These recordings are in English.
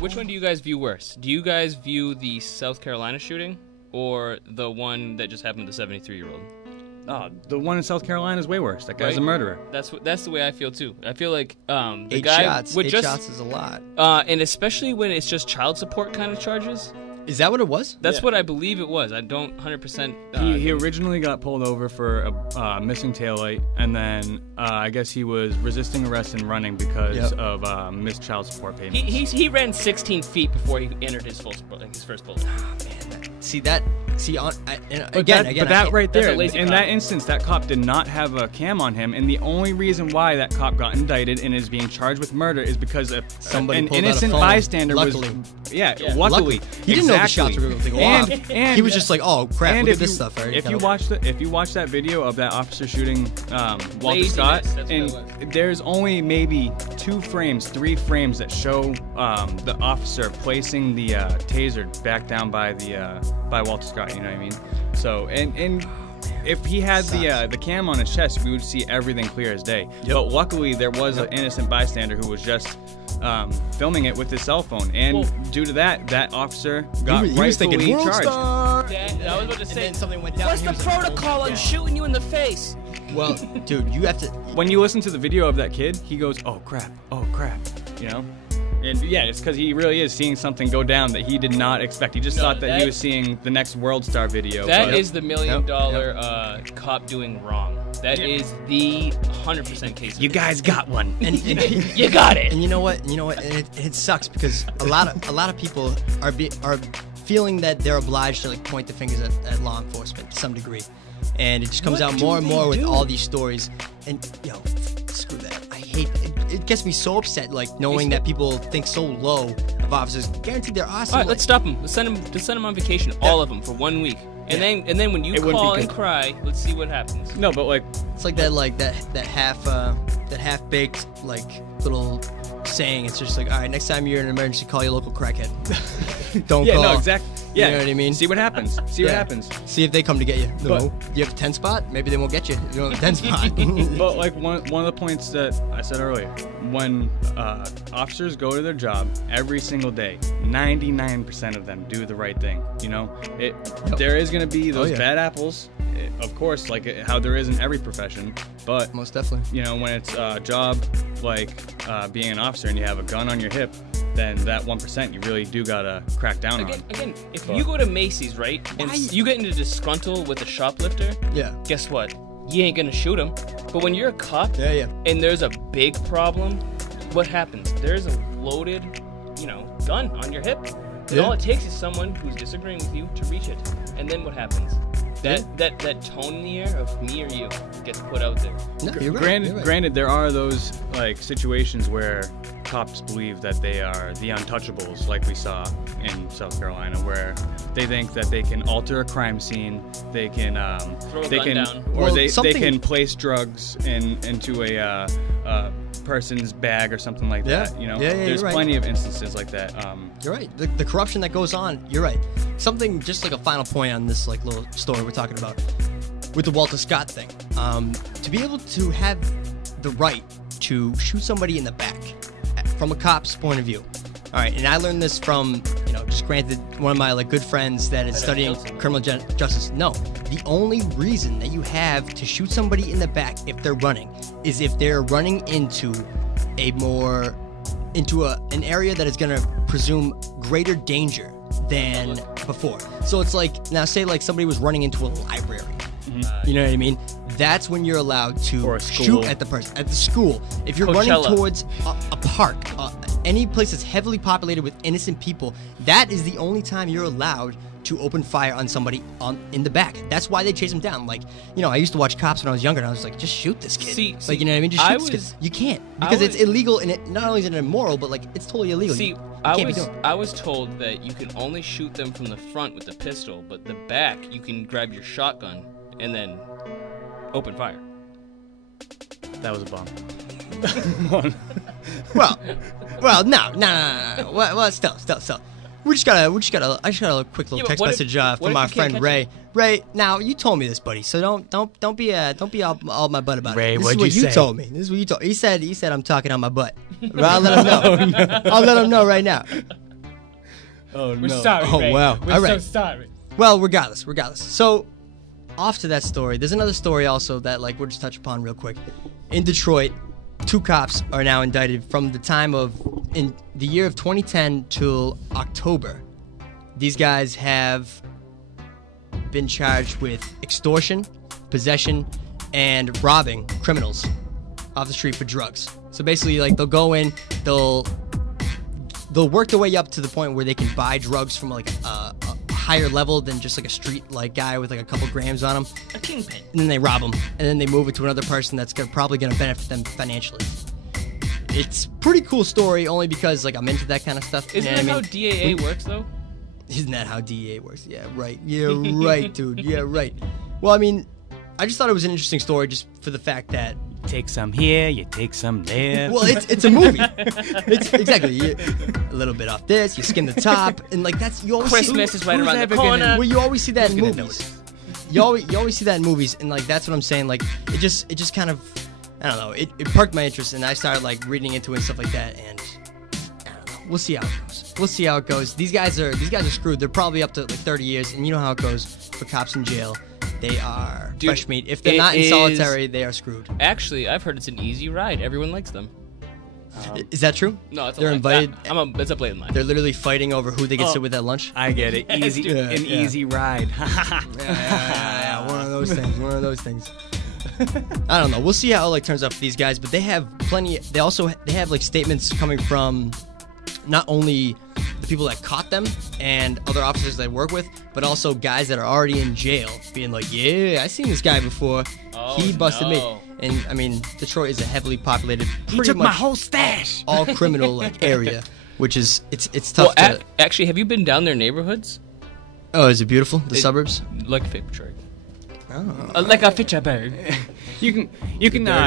Which one do you guys view worse? Do you guys view the South Carolina shooting or the one that just happened to the 73-year-old? The one in South Carolina is way worse. That guy's a murderer. That's the way I feel too. I feel like the eight guy shots. would Eight just shots is a lot. And especially when it's just child support kind of charges. Is that what it was? That's what I believe it was. I don't 100%. He originally got pulled over for a missing taillight, and then I guess he was resisting arrest and running because of missed child support payments. He ran 16 feet before he entered his first bullet. Oh, man. That right there, in that instance, that cop did not have a cam on him, and the only reason why that cop got indicted and is being charged with murder is because an innocent bystander luckily. Luckily. He didn't know the shots were going to go off. And he was just like, "Oh crap, look at this stuff." Right? If you watch that video of that officer shooting Walter Scott, and there's only maybe 3 frames that show the officer placing the taser back down by Walter Scott. You know what I mean? So and if he had the cam on his chest, we would see everything clear as day. Yep. But luckily, there was an innocent bystander who was just filming it with his cell phone, and due to that officer got rightfully charged. I was about to say, something went down. What's the protocol on shooting you in the face? Well, dude, you have to. When you listen to the video of that kid, he goes, "Oh crap, you know." And yeah, it's because he really is seeing something go down that he did not expect. He just thought that he was seeing the next World Star video. That is the $1 million cop doing wrong. That is the 100% case. You guys got one, and you got it. And you know what? And it sucks because a lot of people are feeling that they're obliged to like point the fingers at law enforcement to some degree, and it just comes out more and more with all these stories. And screw that. I hate it. It gets me so upset, like knowing that people think so low of officers. Guaranteed they're awesome. All right, let's stop them. Let's send them on vacation, all of them, for 1 week. And then when you call and cry, let's see what happens. No, but like it's like that half baked little saying. It's just like, all right, next time you're in an emergency, call your local crackhead. Don't call. No, exactly. Yeah, you know what I mean. See what happens. What happens. See if they come to get you. No, you have a 10 spot. Maybe they won't get you. You don't have a 10 spot. But like one of the points that I said earlier, when officers go to their job every single day, 99% of them do the right thing. You know, there is going to be those bad apples, of course, like how there is in every profession. But most definitely, you know, when it's a job like being an officer and you have a gun on your hip, then that 1% you really do gotta crack down on. Again, if you go to Macy's, right, and you get into disgruntled with a shoplifter, guess what? You ain't gonna shoot him. But when you're a cop, and there's a big problem, what happens? There's a loaded, gun on your hip. And all it takes is someone who's disagreeing with you to reach it. And then what happens? That tone in the air of me or you gets put out there. No, you're right. Granted, there are those like situations where cops believe that they are the untouchables, like we saw in South Carolina, where they think that they can alter a crime scene, they can throw a gun down, or they can place drugs into a person's bag or something like that. You know, there's plenty of instances like that. You're right. The corruption that goes on. You're right. Something just like a final point on this like little story we're talking about with the Walter Scott thing. To be able to have the right to shoot somebody in the back from a cop's point of view. All right, and I learned this from, just granted, one of my like good friends that is studying criminal justice. No, the only reason that you have to shoot somebody in the back if they're running is if they're running into an area that is going to presume greater danger than before. So it's like, now say like somebody was running into a library. You know what I mean? that's when you're allowed to shoot at the person. At the school. If you're running towards a park, any place that's heavily populated with innocent people, that is the only time you're allowed to open fire on somebody in the back. That's why they chase them down. Like, you know, I used to watch Cops when I was younger, and I was like, just shoot this kid. See, like, you know what I mean? Just shoot this kid. You can't, because it's illegal, and it not only is it immoral, but like it's totally illegal. See, I was told that you can only shoot them from the front with the pistol, but the back you can grab your shotgun and then open fire. That was a bomb. well, no. Well, still. I just got a quick little text message from our friend Ray. Ray, now you told me this, buddy, so don't be all my butt about Ray, it. What'd you say? You told me. This is what you told. He said I'm talking on my butt. But I'll let him know. I'll let him know right now. Oh no. We're sorry, Ray. Oh wow. We're all right. so sorry. Well, regardless. So, off to that story. There's another story also that we'll just touch upon real quick. In Detroit, 2 cops are now indicted from the time in the year of 2010 till October. These guys have been charged with extortion, possession, and robbing criminals off the street for drugs. So basically, they'll go in, they'll work their way up to the point where they can buy drugs from a higher level than just a street guy with a couple grams on him. A kingpin. And then they rob them, and then they move it to another person that's probably going to benefit them financially. It's pretty cool story, only because I'm into that kind of stuff. Isn't that how DAA works, though? Isn't that how DEA works? Yeah, right. Yeah, right, dude. Yeah, right. Well, I mean, I just thought it was an interesting story just for the fact that take some here, you take some there. Well, it's a movie. It's exactly a little bit off this, you skim the top, and that's you always Christmas is right around the corner. Well, you always see that in movies. You always see that in movies, and that's what I'm saying. It just kind of, I don't know. It perked my interest, and I started reading into it and stuff like that, and I don't know. We'll see how it goes. These guys are screwed. They're probably up to 30 years, and you know how it goes for cops in jail. They are fresh meat. If they're not in solitary, they are screwed. Actually, I've heard it's an easy ride. Everyone likes them. Is that true? No, it's they're invited. It's a blatant lie. They're literally fighting over who they get to sit with at lunch. I get it. Easy, easy ride. yeah. One of those things. I don't know. We'll see how it turns out for these guys, but they have plenty. They have statements coming from not only the people that caught them and other officers they work with, but also guys that are already in jail being yeah, I seen this guy before. He busted me. And I mean, Detroit is a heavily populated, he took my whole stash, all criminal area, which is it's tough. Well, actually, have you been down their neighborhoods? Oh, is it beautiful? The suburbs? Like a Detroit. Oh. Like a Fitchburg. You can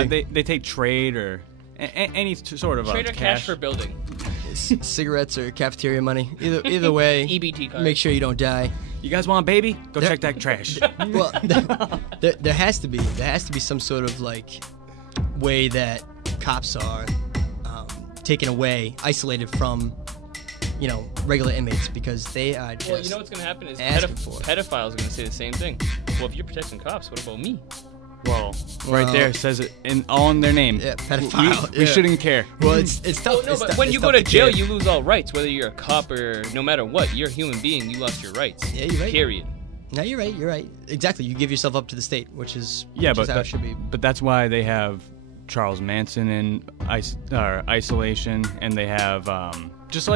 they take trade or any sort of trade or cash for building. Cigarettes or cafeteria money. Either way, EBT card. Make sure you don't die. You guys want a baby? Go check that trash. Well, there has to be some sort of way that cops are taken away, isolated from regular inmates, because they are just. Well, you know what's gonna happen is pedophiles are gonna say the same thing. Well, if you're protecting cops, what about me? Well, right there says it all in their name. Yeah, pedophile. We shouldn't care. Well, it's tough. Oh, no, but when you go to jail, you lose all rights. Whether you're a cop or no matter what, you're a human being. You lost your rights. Yeah, you're right. Period. No, you're right. Exactly. You give yourself up to the state, which is how it should be. But that's why they have Charles Manson in isolation, and they have just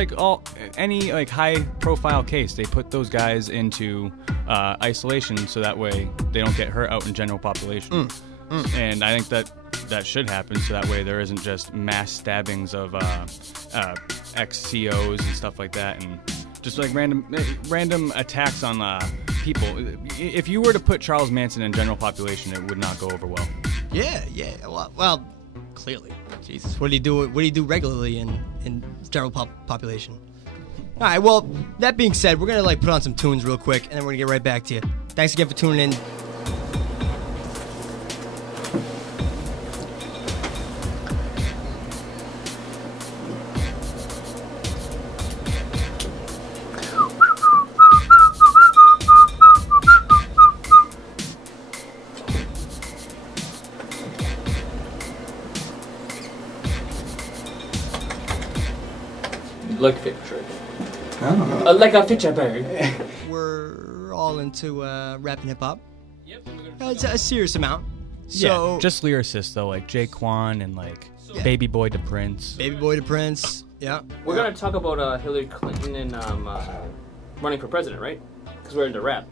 any high-profile case, they put those guys into isolation so that way they don't get hurt out in general population. And I think that should happen so that way there isn't just mass stabbings of ex-COs and stuff like that, and just random attacks on people. If you were to put Charles Manson in general population, it would not go over well. Yeah. Well, clearly. Jesus, what do you do regularly in general population? All right. Well, that being said, we're gonna put on some tunes real quick, and then we're gonna get right back to you. Thanks again for tuning in. Like a Fitchburg. Like a Fitchburg. We're all into rap and hip hop. Yep. It's a serious amount. So, yeah, just lyricists though, like Jaquan and like Baby Boy to Prince. Baby Boy to Prince. Yeah. We're gonna talk about Hillary Clinton and running for president, right? Because we're into rap.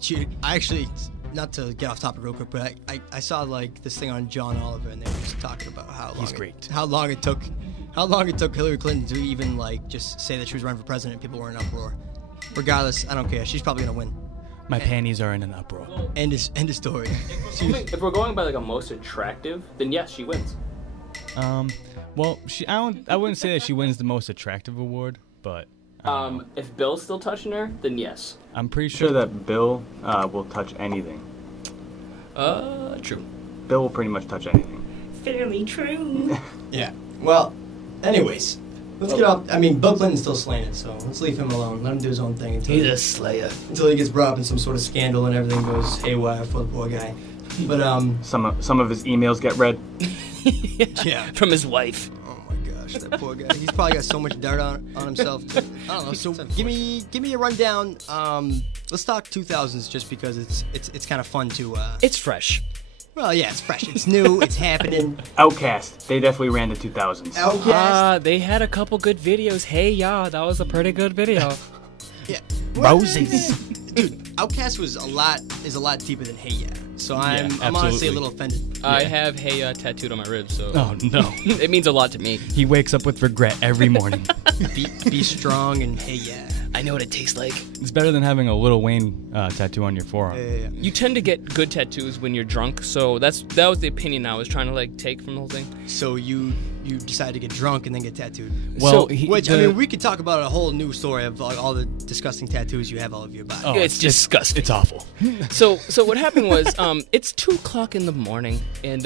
Dude, I actually, not to get off topic real quick, but I saw like this thing on John Oliver, and they were just talking about how long it took Hillary Clinton to even like just say that she was running for president. People were in uproar. Regardless, I don't care. She's probably gonna win. My panties are in an uproar. End of story. If we're going by like a most attractive, then yes, she wins. Well, I wouldn't say that she wins the most attractive award, but if Bill's still touching her, then yes. I'm pretty sure that Bill will touch anything. True. Bill will pretty much touch anything. Fairly true. Yeah. Well, anyways, let's get off. I mean, Bill Clinton's still slaying it, so let's leave him alone. Let him do his own thing. He's a slayer. Until he gets brought up in some sort of scandal and everything goes haywire for the poor guy. But some of his emails get read. Yeah. From his wife. Oh my gosh, that poor guy. He's probably got so much dirt on himself. I don't know. So give me a rundown. Let's talk 2000s just because it's kind of fun to. It's fresh. Well, yeah, it's fresh. It's new. It's happening. Outkast. They definitely ran the 2000s. Outkast. They had a couple good videos. Hey, y'all, that was a pretty good video. Yeah. Roses. Dude, Outkast is a lot deeper than Hey Ya. So I'm honestly a little offended. I have Hey Ya tattooed on my ribs, so. Oh no. It means a lot to me. He wakes up with regret every morning. Be strong and Hey Ya. I know what it tastes like. It's better than having a Lil Wayne tattoo on your forearm. Yeah. You tend to get good tattoos when you're drunk, so that was the opinion I was trying to like take from the whole thing. So you decided to get drunk and then get tattooed. Well, I mean, we could talk about a whole new story of like, all the disgusting tattoos you have all over your body. Oh, it's disgusting. It's awful. So what happened was, it's 2:00 in the morning, and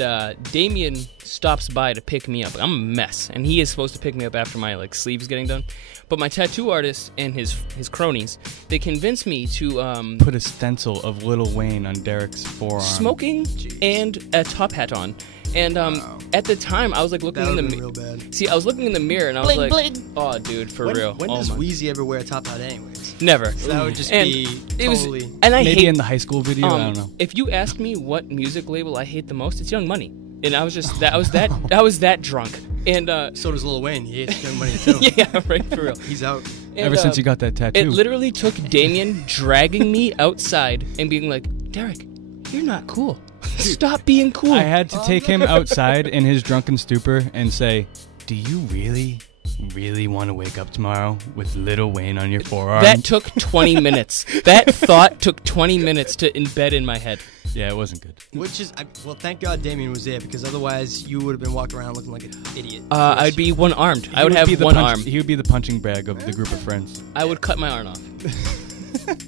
Damien stops by to pick me up. I'm a mess, and he is supposed to pick me up after my like sleeves getting done. But my tattoo artist and his cronies, they convinced me to put a stencil of Lil Wayne on Derek's forearm. Smoking and a top hat on. And at the time, I was like looking in the mirror. See, I was looking in the mirror, and I was bling, like, bling. "Oh, dude, for real." When does Wheezy ever wear a top hat, anyways? Never. So that would just be totally. And I maybe hate, in the high school video. I don't know. If you asked me what music label I hate the most, it's Young Money. And I was just I was that drunk. And so does Lil Wayne. He hates Young Money too. Yeah, right, for real. He's out. And, ever since you got that tattoo. It literally took Damien dragging me outside and being like, "Derek, you're not cool. Stop being cool." I had to take him outside in his drunken stupor and say, "Do you really want to wake up tomorrow with Lil Wayne on your forearm?" That took 20 minutes. That thought took 20 minutes to embed in my head. Yeah, it wasn't good. Which is, well, thank God Damien was there, because otherwise you would have been walking around looking like an idiot. I'd be one-armed. I would have one arm. He would be the punching bag of the group of friends. I would cut my arm off.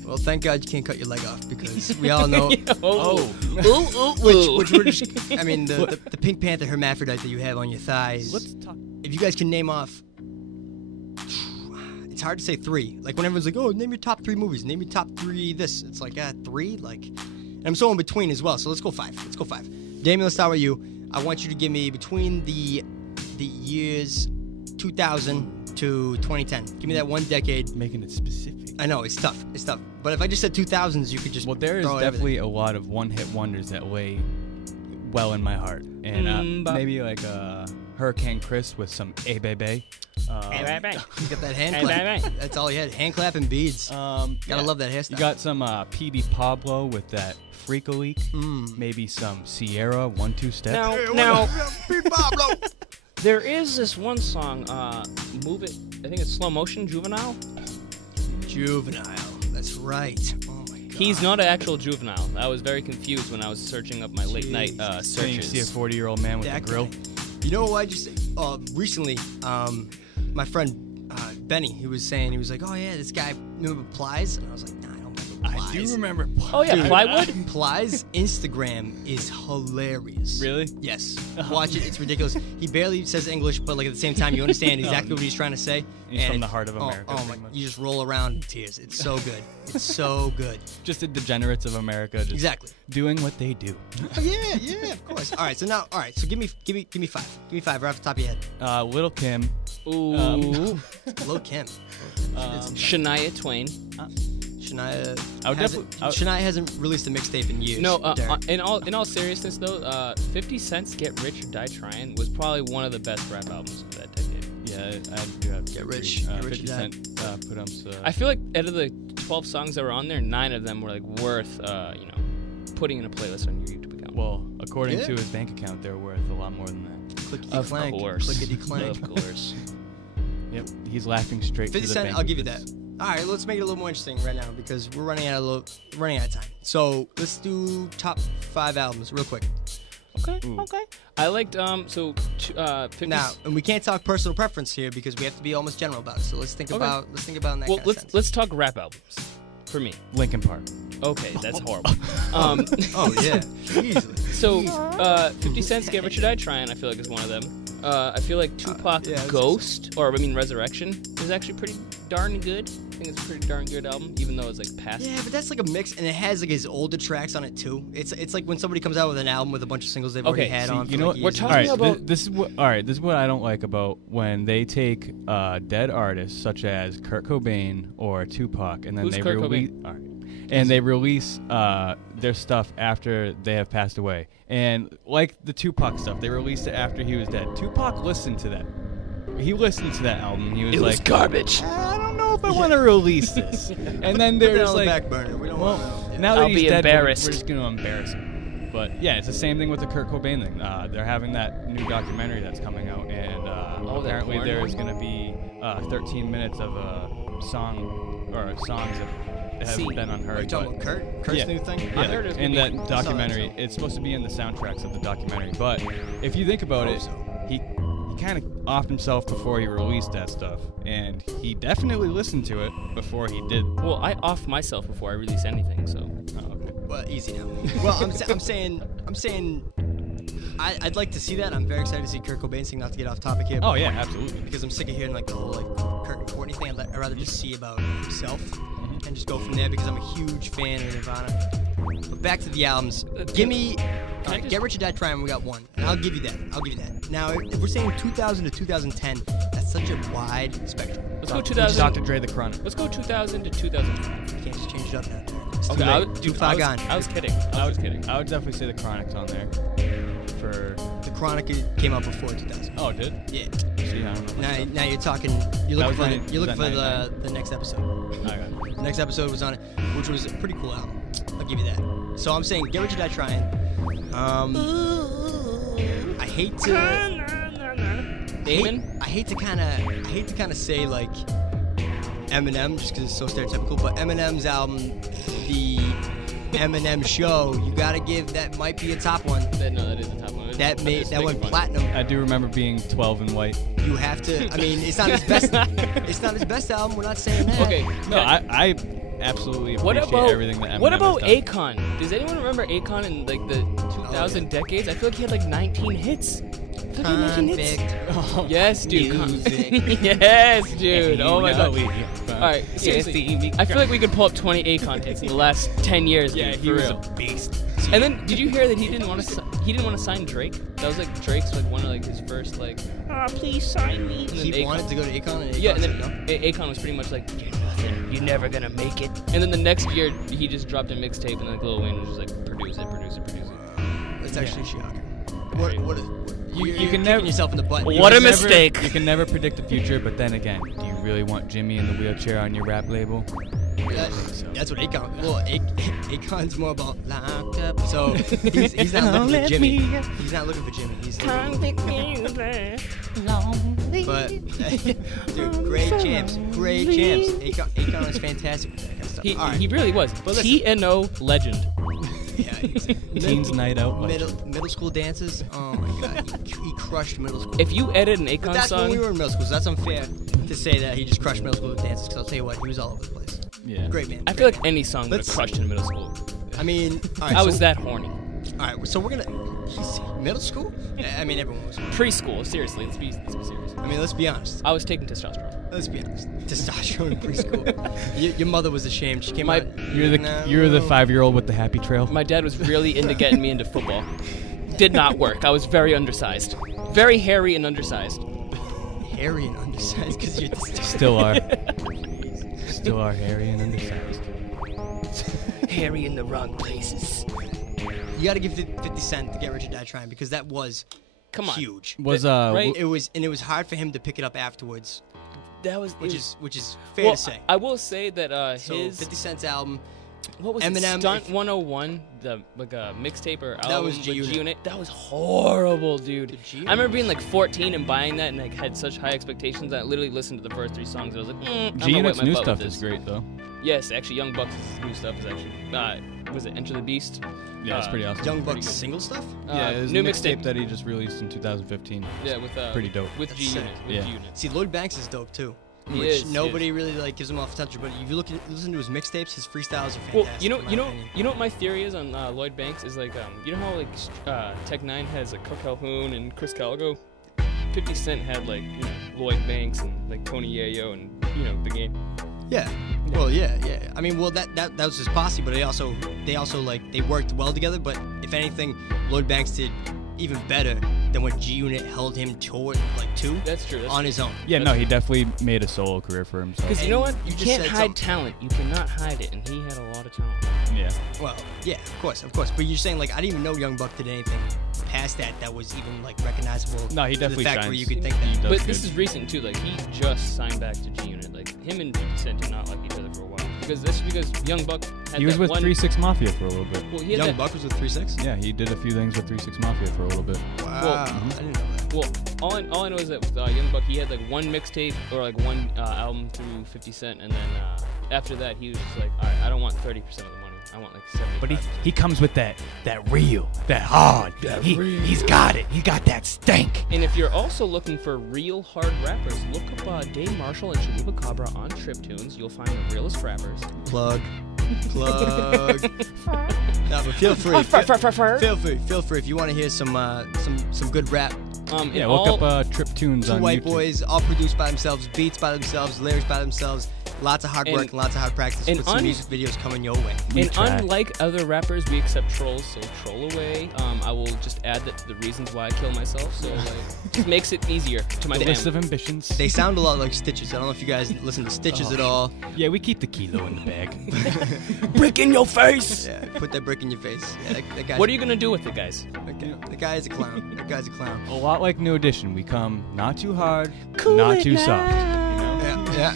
Well, thank God you can't cut your leg off, because we all know. Ooh. Which we're just, I mean, the Pink Panther hermaphrodite that you have on your thighs. Let's talk. If you guys can name off, it's hard to say 3. Like when everyone's like, "Oh, name your top 3 movies. Name your top 3 this." It's like 3. Like, and I'm so in between as well. So let's go 5. Damien, let's start with you. I want you to give me between the years 2000 to 2010. Give me that one decade. Making it specific. I know, it's tough. But if I just said 2000s, you could just. Well, there is definitely a lot of one-hit wonders that lay well in my heart, and maybe like Hurricane Chris with some "Hey Baby." You got that hand clap. That's all he had. Hand clap and beads. Gotta love that hairstyle. You got some P.D. Pablo with that Freak a Leak. Maybe some Sierra 1-2 step. Now, P.D. Pablo. There is this one song, Move It, I think it's Slow Motion, Juvenile. That's right. Oh my God. He's not an actual juvenile. I was very confused when I was searching up my late night searches. You see a 40-year-old man with a grill. You know what I just recently, my friend Benny, he was like, "Oh yeah, this guy remember Plies?" And I was like, "Nah, I don't remember Plies." I do remember Plies. Oh yeah, Plywood? Plies' Instagram is hilarious. Really? Yes. Watch it. It's ridiculous. He barely says English, but like at the same time, you understand exactly what he's trying to say. He's from the heart of America. Oh my! You just roll around in tears. It's so good. It's so good. Just the degenerates of America. Just exactly. Doing what they do. Oh, yeah, of course. All right. So give me 5. Give me 5 right off the top of your head. Lil' Kim. Ooh. Lil' Kim. Shania Twain. Shania hasn't released a mixtape in years. No, in all seriousness though, 50 Cent's "Get Rich or Die Tryin'" was probably one of the best rap albums of that decade. Yeah, I do have to Get agree. Rich, 50 Cent put up. I feel like out of the 12 songs that were on there, 9 of them were like worth putting in a playlist on your YouTube account. Well, according to his bank account, they're worth a lot more than that. Clickety-clank. Of course. Clickety-clank. Of course. Yep, he's laughing straight 50 to the Cent, bank. I'll give you that. All right, let's make it a little more interesting right now because we're running out of time. So let's do top 5 albums real quick. Okay. I liked 50. Now, and we can't talk personal preference here because we have to be almost general about it. So let's think about in that kind of sense. Let's talk rap albums. For me, Linkin Park. Okay, that's horrible. Oh yeah, easily. So 50 Cent's "Get Rich or Die Tryin'" I feel like is one of them. I feel like Tupac Ghost, Resurrection, is actually pretty darn good. I think it's a pretty darn good album, even though it's like past. Yeah, but that's like a mix, and it has like his older tracks on it too. It's like when somebody comes out with an album with a bunch of singles they've already had on. You know what? We're talking about. This is what I don't like about when they take dead artists such as Kurt Cobain or Tupac, and then Who's they Kurt release. Cobain? All right. And they release their stuff after they have passed away. And like the Tupac stuff, they released it after he was dead. Tupac listened to that. He listened to that album. He was It like, was garbage. I don't know if I want to release this. And then there's like, back burner. We don't want. now that I'll he's be dead, embarrassed. we're just going to embarrass him. But yeah, it's the same thing with the Kurt Cobain thing. They're having that new documentary that's coming out, and apparently there's going to be 13 minutes of a song or songs that have been unheard. Are you talking about Kurt's new thing? Yeah, I heard it was in gonna that be- documentary. It's supposed to be in the soundtracks of the documentary. But if you think about it, he kind of offed himself before he released that stuff, and he definitely listened to it before he did. Well, I off myself before I release anything, so. Oh, okay. Well, easy now. Well, I'm saying. I'd like to see that. I'm very excited to see Kurt Cobain sing. Not to get off topic here. Oh yeah, absolutely. Because I'm sick of hearing like the whole like Kurt and Courtney thing. I'd rather just see about himself and just go from there because I'm a huge fan of Nirvana. But back to the albums. Give me Get Rich or Die Trying. We got one, and I'll give you that. Now, if we're saying 2000 to 2010, that's such a wide spectrum. Let's go 2000. Dr. Dre, The Chronic. Let's go 2000 to 2005. You can't just change it up now. It's Okay, I was kidding. I was kidding. I would definitely say The Chronic's on there. For The Chronic came out before 2000. oh, it did? Yeah. See, I don't know. Now you're talking. You're looking for the next episode. I got it. The next episode was on it, which was a pretty cool album. I'll give you that. So I'm saying, Get Rich or Die Trying. I hate to. Damon? I hate to kind of say like Eminem just because it's so stereotypical, but Eminem's album, the Eminem Show, you gotta give that might be a top one. No, that is the top one. That went platinum. I do remember being 12 and white. You have to. I mean, it's not his best. It's not his best album. We're not saying that. Okay. No, I absolutely appreciate everything that Eminem What about has done. Akon? Does anyone remember Akon in like the 2000 decades? I feel like he had like 19 hits. Convict. Yes, dude. Music. Yes, dude. Oh my god. All All right, seriously. I feel like we could pull up 20 Akon hits in the last 10 years. Yeah, dude, he for was real. a beast. And then, did you hear that he didn't want to sign Drake? That was like Drake's like one of like his first like, please sign me. And He wanted to go to Akon, and Akon Yeah, and said then no. Akon was pretty much like, you're nothing, you're never gonna make it. And then the next year, he just dropped a mixtape, and like Lil Wayne was just like, produce it. It's actually shocking. Right. You can never yourself in the butt. What a mistake. You can never predict the future, but then again, do you really want Jimmy in the wheelchair on your rap label? That's what Akon. Well, Akon's more about locked up. So he's not looking for Jimmy. He's not looking for Jimmy. He's but dude, great champs. Akon is fantastic with that kind of stuff. He really was. TNO legend. Yeah, Teens night out. middle school dances. Oh my god, he crushed middle school. If you edit an But Akon that's when song, we were in middle school. So that's unfair to say that he just crushed middle school dances. Because I'll tell you what, he was all over the place. Yeah. Great man. I feel like any song would have crushed in middle school. I mean, all right, I was that horny. All right, so we're gonna middle school. I mean, everyone was. Preschool, seriously. Let's be serious. I mean, let's be honest. I was taking testosterone. Let's be honest. Testosterone in preschool. Your mother was ashamed. She came out. You're the 5-year-old with the happy trail. My dad was really into getting me into football. Did not work. I was very undersized. Very hairy and undersized. Hairy and undersized because you're Still are. Still are hairy and undersized. Harry in the wrong places. You got to give 50 Cent to Get Rich or Die Trying because that was huge. Right? It was hard for him to pick it up afterwards. That was which is fair to say. I will say that his 50 Cent's album, what was Eminem, it? Stunt 101, the mixtape or album that was G-Unit. That was horrible, dude. I remember being like 14 and buying that and like had such high expectations that I literally listened to the first 3 songs and I was like, G-Unit's new stuff is great though. Yes, actually, Young Buck's new stuff is actually was it Enter the Beast? Yeah, it's pretty awesome. Young Buck's single stuff? Yeah, his new mixtape that he just released in 2015. Yeah, with pretty dope. With G-Unit. See, Lloyd Banks is dope too. Which nobody really like gives him off attention, but if you listen to his mixtapes, his freestyles are fantastic. Well, you know what my theory is on Lloyd Banks is like you know how like Tech Nine has like Cook Calhoun and Chris Caligo. 50 Cent had like Lloyd Banks and like Tony Yayo and The Game. Yeah. Well, yeah. I mean, that was his posse, but they also like they worked well together. But if anything, Lloyd Banks did even better than when G-Unit held him toward That's true. on his own. Yeah, no, he definitely made a solo career for himself. Because you know what? You can't hide talent. You cannot hide it, and he had a lot of talent. Yeah. Well, yeah, of course. But you're saying like I didn't even know Young Buck did anything past that was even like recognizable. No, he definitely to the fact shines. where you could think that. But this is recent too. Like he just signed back to G-Unit. Like him and 50 Cent did not like each other for a while. Because Young Buck had he was with 3-6 Mafia for a little bit. Well, Young Buck was with 3-6? Yeah, he did a few things with 3-6 Mafia for a little bit. Wow, I didn't know that. Well, all I know is that with Young Buck, he had like one mixtape or like one album through 50 Cent, and then after that, he was just like, all right, I don't want 30% of the money. I want like 75%. But he comes with that real, that hard. He's got it. He got that stank. And if you're also looking for real hard rappers, look up Dave Marshall and Chalupa Cabra on Triptoons. You'll find the realest rappers. Plug. No, but feel free. Feel free if you want to hear some good rap. Yeah, look up Triptoons on YouTube. 2 white boys, all produced by themselves, beats by themselves, lyrics by themselves. Lots of hard work and lots of hard practice with some music videos coming your way. And unlike other rappers, we accept trolls, so troll away. I will just add the reasons why I kill myself, so like just makes it easier to my family. List of ambitions. They sound a lot like Stitches. I don't know if you guys listen to Stitches at all. Yeah, we keep the kilo in the bag. Brick in your face! Yeah, put that brick in your face. Yeah, that guy. What are you gonna do with it, guys? Okay. The guy is a clown. That guy's a clown. A lot like New Edition. We come not too hard, not too soft. Yeah.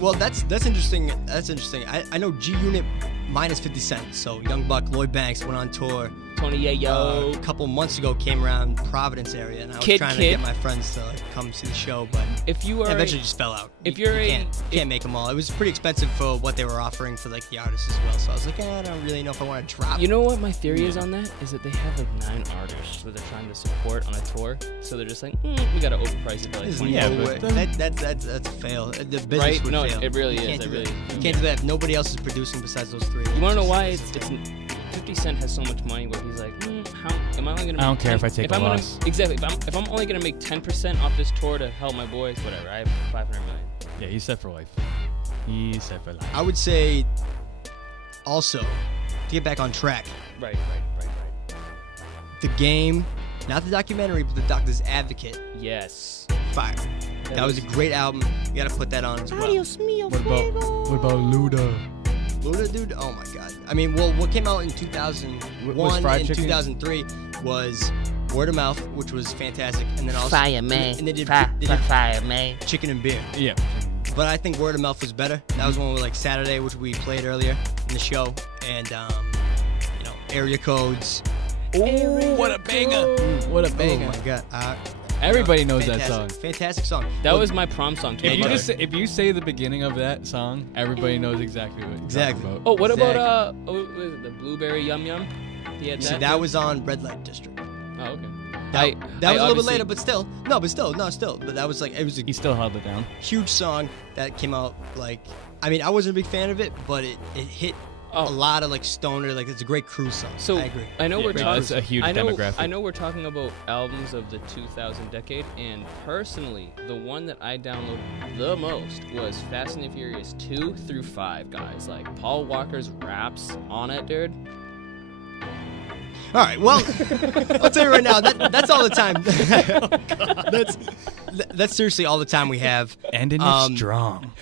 Well, that's interesting. That's interesting. I know G-Unit minus 50 Cent. So Young Buck, Lloyd Banks went on tour. Tony Yayo. A couple months ago came around Providence area, and I was trying to get my friends to come see the show, but eventually just fell out. You can't make them all. It was pretty expensive for what they were offering for like the artists as well. So I was like, I don't really know if I want to drop. You know what my theory is on that? Is that they have like 9 artists that they're trying to support on a tour. So they're just like, we gotta overprice it by like 20. That's a fail. The business right? would No, fail. it really is. You can't do that if nobody else is producing besides those 3. You wanna know why? It's 50 Cent has so much money where he's like, how am I only gonna? I don't care if I take a loss. Exactly. If I'm only gonna make 10% off this tour to help my boys, whatever. I have 500 million. Yeah, he's set for life. He's set for life. I would say, also, to get back on track. Right. The Game, not the documentary, but the Doctor's Advocate. Yes. Fire. That was a great album. You gotta put that on as well. What about Luda? Luda, dude, oh my god. I mean, well, what came out in 2001 and 2003 was Word of Mouth, which was fantastic, and then also Fire Man. And they did Fire Man. Chicken and Beer. Yeah. But I think Word of Mouth was better. That was one with like Saturday, which we played earlier in the show, and Area Codes. Oh, what a banger! What a banger! Oh my god. Everybody knows that song. Fantastic song. That was my prom song. If you say the beginning of that song, everybody knows exactly what you're talking about. Oh, what about what was it, the Blueberry Yum Yum? He had that. See, that was on Red Light District. Oh, okay. That was a little bit later, but still. But that was like it was. He still held it down. Huge song that came out like. I mean, I wasn't a big fan of it, but it hit. A lot of like stoner, like it's a great cruise song. So I agree. I know we're talking. That's a huge demographic. I know we're talking about albums of the 2000 decade, and personally, the one that I downloaded the most was Fast and the Furious 2 through 5, guys. Like Paul Walker's raps on it, dude. All right, well, I'll tell you right now, that's all the time. That's seriously all the time we have. Ending it strong.